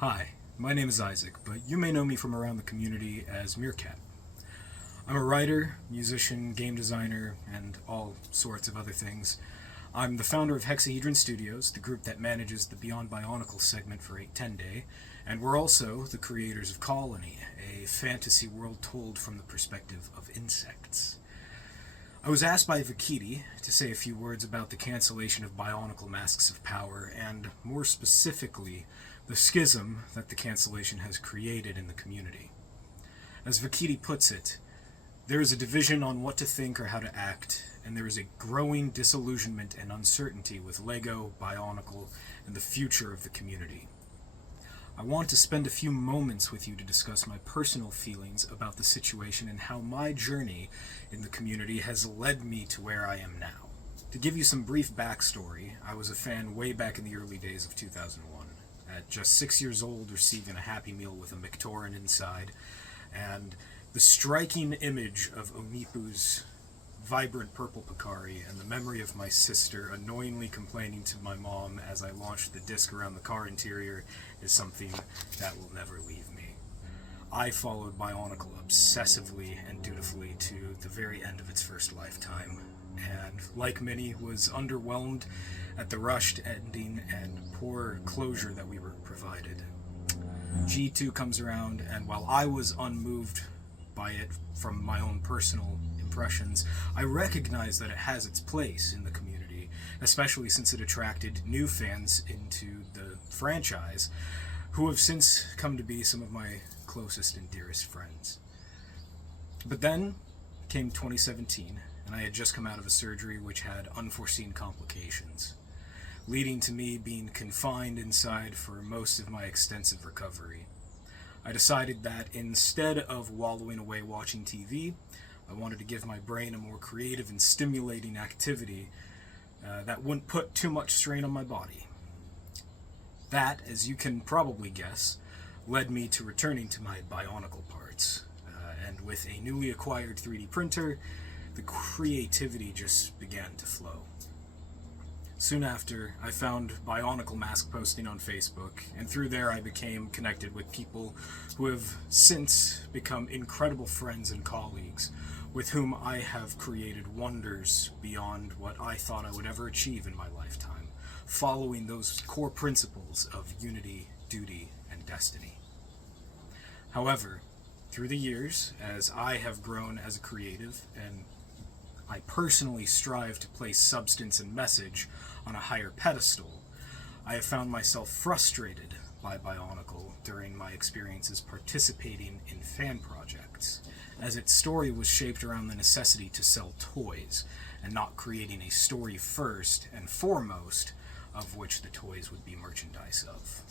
Hi, my name is Isaac, but you may know me from around the community as Meerkat. I'm a writer, musician, game designer, and all sorts of other things. I'm the founder of Hexahedron Studios, the group that manages the Beyond Bionicle segment for 810 Day, and we're also the creators of Colony, a fantasy world told from the perspective of insects. I was asked by Vakiti to say a few words about the cancellation of Bionicle Masks of Power, and more specifically, the schism that the cancellation has created in the community. As Vakiti puts it, there is a division on what to think or how to act, and there is a growing disillusionment and uncertainty with LEGO, Bionicle, and the future of the community. I want to spend a few moments with you to discuss my personal feelings about the situation and how my journey in the community has led me to where I am now. To give you some brief backstory, I was a fan way back in the early days of 2001. At just 6 years old, receiving a Happy Meal with a McTorin inside, and the striking image of Onipu's vibrant purple Picari and the memory of my sister annoyingly complaining to my mom as I launched the disc around the car interior is something that will never leave me. I followed Bionicle obsessively and dutifully to the very end of its first lifetime, and like many, was underwhelmed at the rushed ending and poor closure that we were provided. G2 comes around, and while I was unmoved by it from my own personal impressions, I recognize that it has its place in the community, especially since it attracted new fans into the franchise, who have since come to be some of my closest and dearest friends. But then came 2017, and I had just come out of a surgery which had unforeseen complications, leading to me being confined inside for most of my extensive recovery. I decided that instead of wallowing away watching TV, I wanted to give my brain a more creative and stimulating activity that wouldn't put too much strain on my body. That, as you can probably guess, led me to returning to my Bionicle parts. And with a newly acquired 3D printer, the creativity just began to flow. Soon after, I found Bionicle mask posting on Facebook, and through there I became connected with people who have since become incredible friends and colleagues, with whom I have created wonders beyond what I thought I would ever achieve in my lifetime, following those core principles of unity, duty, and destiny. However, through the years, as I have grown as a creative, and I personally strive to place substance and message on a higher pedestal, I have found myself frustrated by Bionicle during my experiences participating in fan projects, as its story was shaped around the necessity to sell toys, and not creating a story first and foremost, of which the toys would be merchandise of.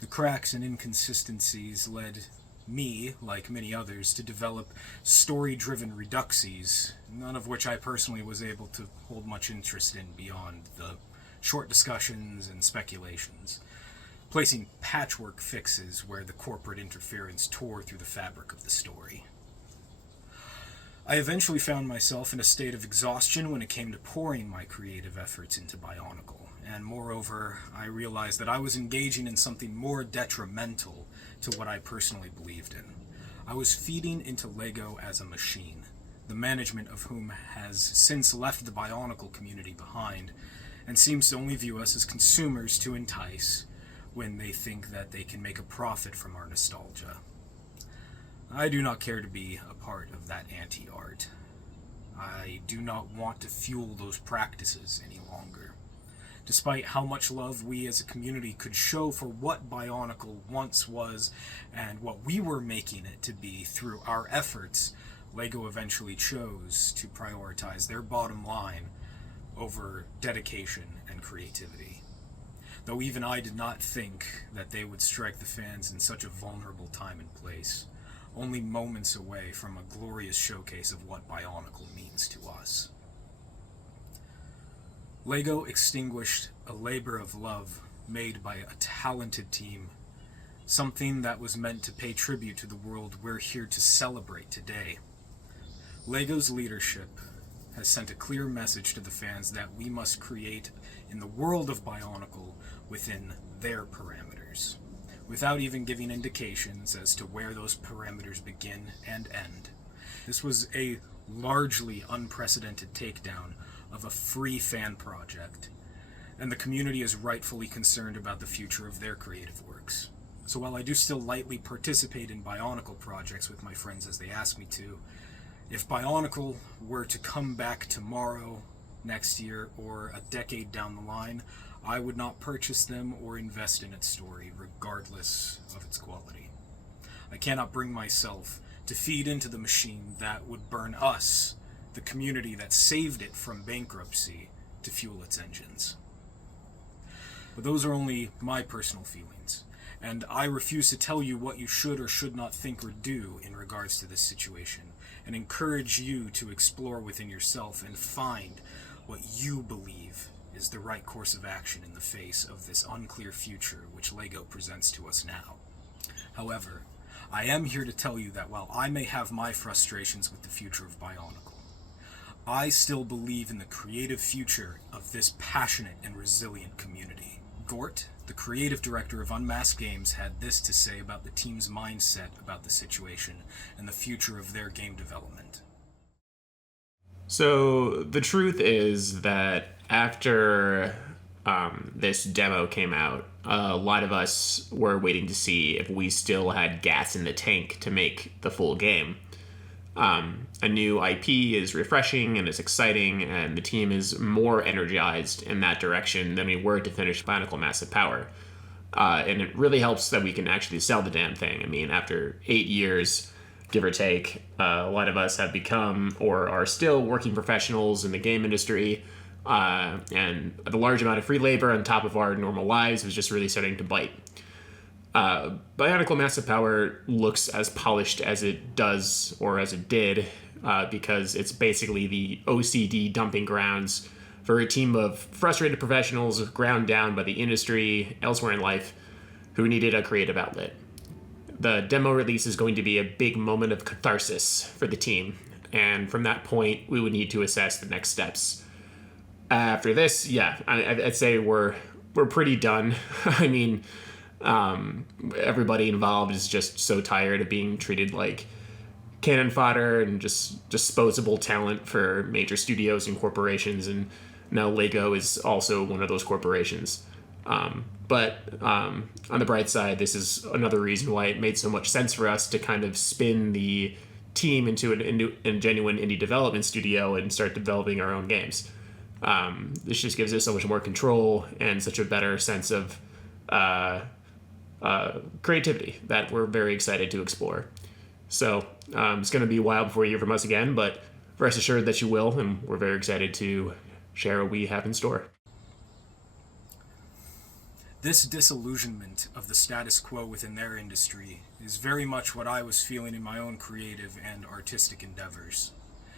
The cracks and inconsistencies led me, like many others, to develop story-driven reduxies, none of which I personally was able to hold much interest in beyond the short discussions and speculations, placing patchwork fixes where the corporate interference tore through the fabric of the story. I eventually found myself in a state of exhaustion when it came to pouring my creative efforts into Bionicle, and moreover, I realized that I was engaging in something more detrimental to what I personally believed in. I was feeding into LEGO as a machine, the management of whom has since left the Bionicle community behind, and seems to only view us as consumers to entice when they think that they can make a profit from our nostalgia. I do not care to be a part of that anti-art. I do not want to fuel those practices any longer. Despite how much love we as a community could show for what Bionicle once was and what we were making it to be through our efforts, LEGO eventually chose to prioritize their bottom line over dedication and creativity. Though even I did not think that they would strike the fans in such a vulnerable time and place, only moments away from a glorious showcase of what Bionicle means to us. LEGO extinguished a labor of love made by a talented team, something that was meant to pay tribute to the world we're here to celebrate today. LEGO's leadership has sent a clear message to the fans that we must create in the world of Bionicle within their parameters. without even giving indications as to where those parameters begin and end. This was a largely unprecedented takedown of a free fan project, and the community is rightfully concerned about the future of their creative works. So while I do still lightly participate in BIONICLE projects with my friends as they ask me to, if BIONICLE were to come back tomorrow, next year, or a decade down the line, I would not purchase them or invest in its story, regardless of its quality. I cannot bring myself to feed into the machine that would burn us, the community that saved it from bankruptcy, to fuel its engines. But those are only my personal feelings, and I refuse to tell you what you should or should not think or do in regards to this situation, and encourage you to explore within yourself and find what you believe is the right course of action in the face of this unclear future which LEGO presents to us now. However, I am here to tell you that while I may have my frustrations with the future of BIONICLE, I still believe in the creative future of this passionate and resilient community. Gort, the creative director of Unmasked Games, had this to say about the team's mindset about the situation and the future of their game development. So the truth is that after this demo came out, a lot of us were waiting to see if we still had gas in the tank to make the full game. A new IP is refreshing and is exciting, and the team is more energized in that direction than we were to finish BIONICLE Massive Power. And it really helps that we can actually sell the damn thing. I mean, after 8 years, give or take, a lot of us have become or are still working professionals in the game industry, and the large amount of free labor on top of our normal lives was just really starting to bite. BIONICLE Massive Power looks as polished as it does, or as it did, because it's basically the OCD dumping grounds for a team of frustrated professionals ground down by the industry elsewhere in life who needed a creative outlet. The demo release is going to be a big moment of catharsis for the team, and from that point, we would need to assess the next steps. After this, I'd say we're pretty done. I mean, everybody involved is just so tired of being treated like cannon fodder and just disposable talent for major studios and corporations, and now LEGO is also one of those corporations. But on the bright side, this is another reason why it made so much sense for us to kind of spin the team into a genuine indie development studio and start developing our own games. This just gives us so much more control and such a better sense of creativity that we're very excited to explore. So it's going to be a while before you hear from us again, but rest assured that you will, and we're very excited to share what we have in store. This disillusionment of the status quo within their industry is very much what I was feeling in my own creative and artistic endeavors.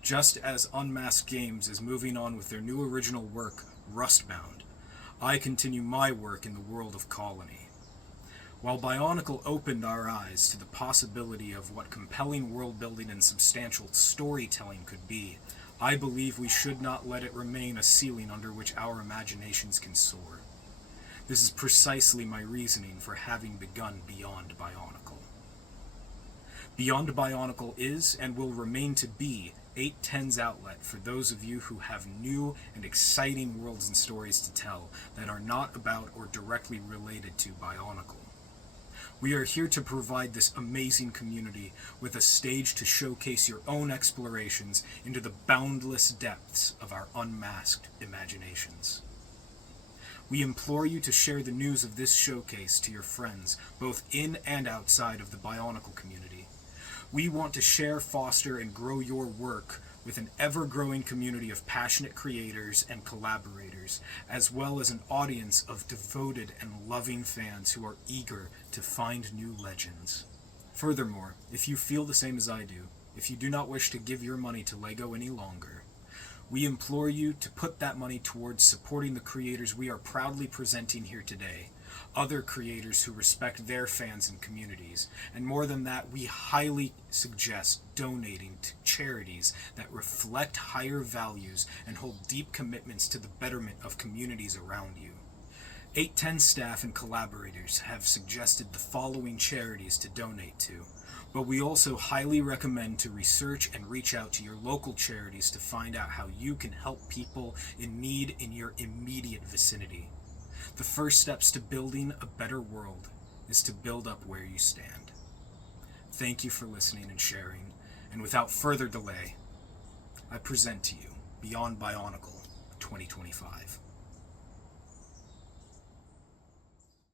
Just as Unmasked Games is moving on with their new original work, Rustbound, I continue my work in the world of Colony. While BIONICLE opened our eyes to the possibility of what compelling world-building and substantial storytelling could be, I believe we should not let it remain a ceiling under which our imaginations can soar. This is precisely my reasoning for having begun Beyond BIONICLE. Beyond BIONICLE is and will remain to be 810's outlet for those of you who have new and exciting worlds and stories to tell that are not about or directly related to BIONICLE. We are here to provide this amazing community with a stage to showcase your own explorations into the boundless depths of our unmasked imaginations. We implore you to share the news of this showcase to your friends, both in and outside of the BIONICLE community. We want to share, foster, and grow your work with an ever-growing community of passionate creators and collaborators, as well as an audience of devoted and loving fans who are eager to find new legends. Furthermore, if you feel the same as I do, if you do not wish to give your money to LEGO any longer, we implore you to put that money towards supporting the creators we are proudly presenting here today, other creators who respect their fans and communities, and more than that, we highly suggest donating to charities that reflect higher values and hold deep commitments to the betterment of communities around you. 810 staff and collaborators have suggested the following charities to donate to, but we also highly recommend to research and reach out to your local charities to find out how you can help people in need in your immediate vicinity. The first steps to building a better world is to build up where you stand. Thank you for listening and sharing, and without further delay, I present to you Beyond Bionicle 2025.